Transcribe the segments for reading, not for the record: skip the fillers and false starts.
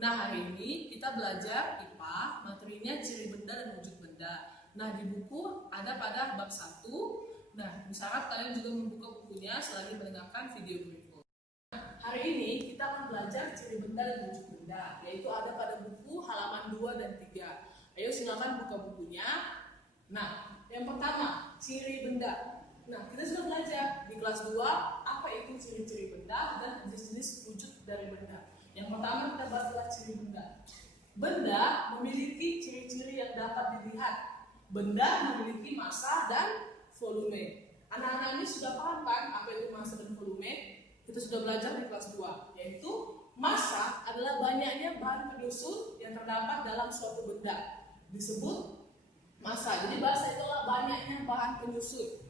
Nah, hari ini kita belajar IPA, materinya ciri benda dan wujud benda. Nah, di buku ada pada bab 1. Nah, misalkan kalian juga membuka bukunya selagi mendengarkan video berikut. Hari ini kita akan belajar ciri benda dan wujud benda, yaitu ada pada buku halaman 2 dan 3. Ayo silakan buka bukunya. Nah, yang pertama, ciri benda. Nah, kita sudah belajar di kelas 2 apa itu ciri-ciri benda dan jenis-jenis wujud dari benda. Yang pertama kita bahas adalah ciri benda. Benda memiliki ciri-ciri yang dapat dilihat. Benda memiliki massa dan volume. Anak-anak ini sudah paham kan apa itu massa dan volume? Kita sudah belajar di kelas 2, yaitu massa adalah banyaknya bahan penyusun yang terdapat dalam suatu benda. Disebut massa. Jadi bahasa itulah banyaknya bahan penyusun.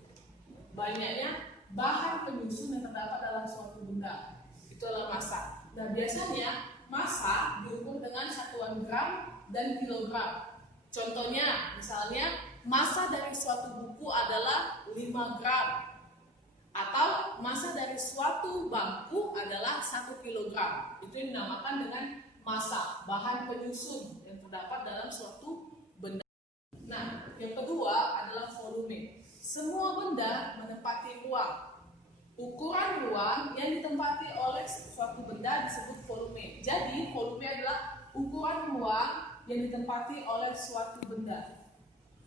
Banyaknya bahan penyusun yang terdapat dalam suatu benda. Itu adalah massa. Nah, biasanya massa diukur dengan satuan gram dan kilogram. Contohnya, misalnya massa dari suatu buku adalah 5 gram. Atau massa dari suatu bangku adalah 1 kilogram. Itu yang dinamakan dengan massa, bahan penyusun yang terdapat dalam suatu benda. Nah, yang kedua adalah volume. Semua benda menempati ruang. Ukuran ruang yang ditempati oleh suatu benda disebut volume. Jadi, volume adalah ukuran ruang yang ditempati oleh suatu benda.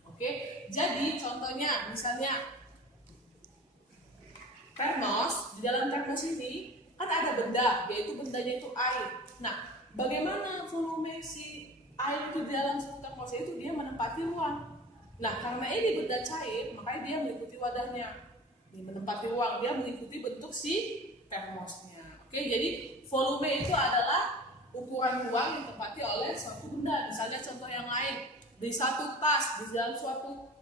Oke, jadi contohnya misalnya termos. Di dalam termos ini kan ada benda, yaitu bendanya itu air. Nah, bagaimana volume si air itu di dalam suatu termos itu? Dia menempati ruang. Nah, karena ini benda cair, makanya dia mengikuti wadahnya. Dia menempati ruang, dia mengikuti bentuk si termosnya. Oke, jadi volume itu adalah ukuran ruang yang ditempati oleh suatu benda. Misalnya contoh yang lain, di satu tas, di dalam suatu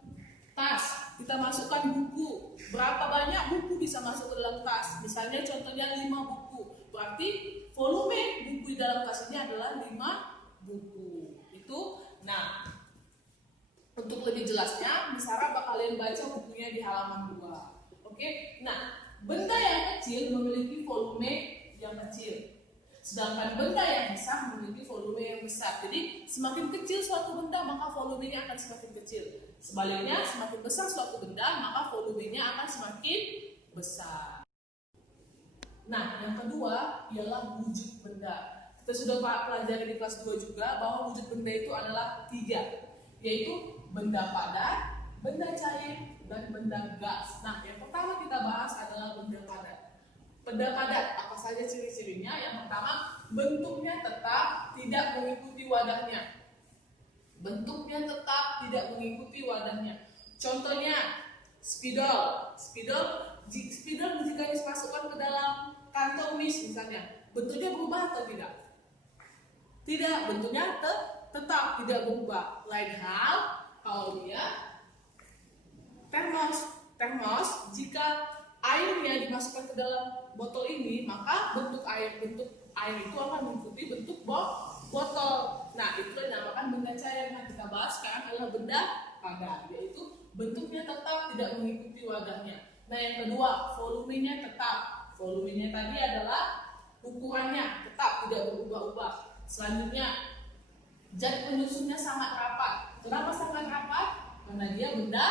tas kita masukkan buku. Berapa banyak buku bisa masuk ke dalam tas? Misalnya contohnya 5 buku. Berarti volume buku di dalam tas ini adalah 5 buku. Itu, nah, untuk lebih jelasnya, Misara bakalan baca bukunya di halaman 2. Oke, nah, benda yang kecil memiliki volume yang kecil, sedangkan benda yang besar memiliki volume yang besar. Jadi semakin kecil suatu benda maka volumenya akan semakin kecil. Sebaliknya, semakin besar suatu benda maka volumenya akan semakin besar. Nah, yang kedua ialah wujud benda. Kita sudah pelajari di kelas 2 juga bahwa wujud benda itu adalah 3, yaitu benda padat, benda cair, dan benda gas. Nah, yang pertama kita bahas adalah benda padat. Benda padat, apa saja ciri-cirinya? Yang pertama, bentuknya tetap tidak mengikuti wadahnya. Bentuknya tetap tidak mengikuti wadahnya. Contohnya, spidol. Spidol jika dimasukkan ke dalam kantong mis misalnya, bentuknya berubah atau tidak? Tidak, bentuknya tetap tidak berubah. Lain hal kalau dia termos, jika airnya dimasukkan ke dalam botol ini, maka bentuk air itu akan mengikuti bentuk botol. Nah, itu dinamakan benda cair. Nah, kita bahas sekarang adalah benda padat, yaitu bentuknya tetap tidak mengikuti wadahnya. Nah, yang kedua, volumenya tetap. Volumenya tadi adalah ukurannya tetap tidak berubah-ubah. Selanjutnya, zat penyusunnya sangat rapat. Kenapa sangat rapat? Karena dia benda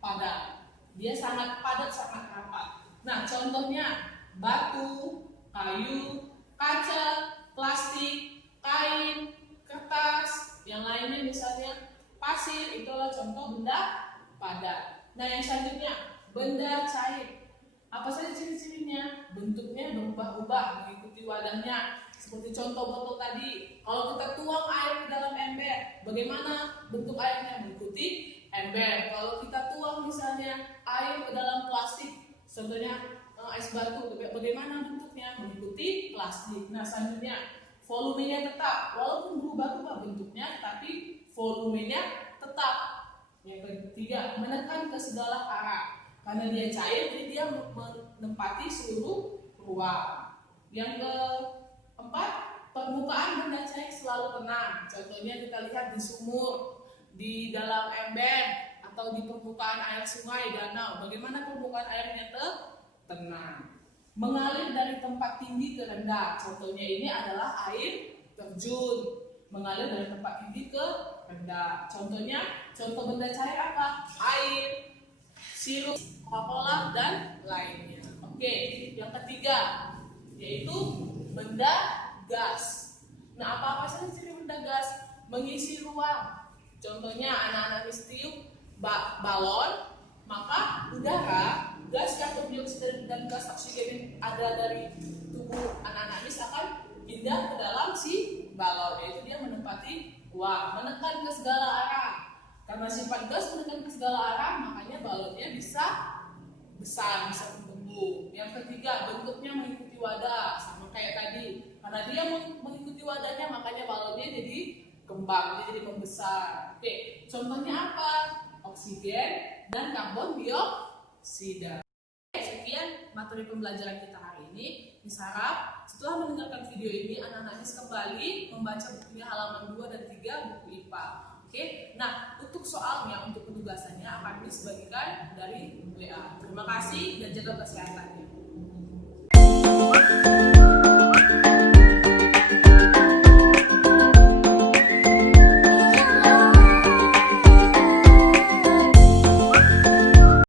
padat. Dia sangat padat, sangat rapat. Nah, contohnya batu, kayu, kaca, plastik, kain, kertas, yang lainnya misalnya pasir, itulah contoh benda padat. Nah, yang selanjutnya benda cair. Apa saja ciri-cirinya? Bentuknya berubah-ubah mengikuti wadahnya. Seperti contoh botol tadi, kalau kita tuang air ke dalam ember, bagaimana bentuk airnya? Mengikuti ember. Kalau kita tuang misalnya air ke dalam plastik, contohnya es batu, bagaimana bentuknya? Mengikuti plastik. Nah, selanjutnya volumenya tetap, walaupun berubah-ubah bentuknya, tapi volumenya tetap. Yang ketiga, menekan ke segala arah. Karena dia cair, jadi dia menempati seluruh ruang. Yang keempat, permukaan benda cair selalu tenang. Contohnya kita lihat di sumur, di dalam ember, atau di permukaan air sungai, danau. Bagaimana permukaan airnya tenang. Mengalir dari tempat tinggi ke rendah. Contohnya ini adalah air terjun, mengalir dari tempat tinggi ke rendah. Contohnya, contoh benda cair apa? Air, sirup, Coca-Cola, dan lainnya. Oke, yang ketiga yaitu benda gas. Nah, apa-apa saja ciri benda gas? Mengisi ruang. Contohnya anak-anak tiup balon, maka udara, gas karbon dioksida dan gas oksigen yang ada dari tubuh anak-anak ini akan pindah ke dalam si balon, yaitu dia menempati ruang, menekan ke segala arah. Karena sifat gas menekan ke segala arah, makanya balonnya bisa besar, bisa bertumbuh. Yang ketiga, bentuknya mengikuti wadah, sama kayak tadi. Karena dia mengikuti wadahnya, makanya balonnya jadi kembang, dia jadi membesar. Oke, contohnya apa? Oksigen dan karbon dioksida. Sekian materi pembelajaran kita hari ini. Diharap setelah mendengarkan video ini anak-anak kembali membaca bukunya halaman 2 dan 3 buku IPA. Oke. Nah, untuk soalnya, untuk penugasannya akan dibagikan dari WA. Terima kasih dan jaga kesehatannya.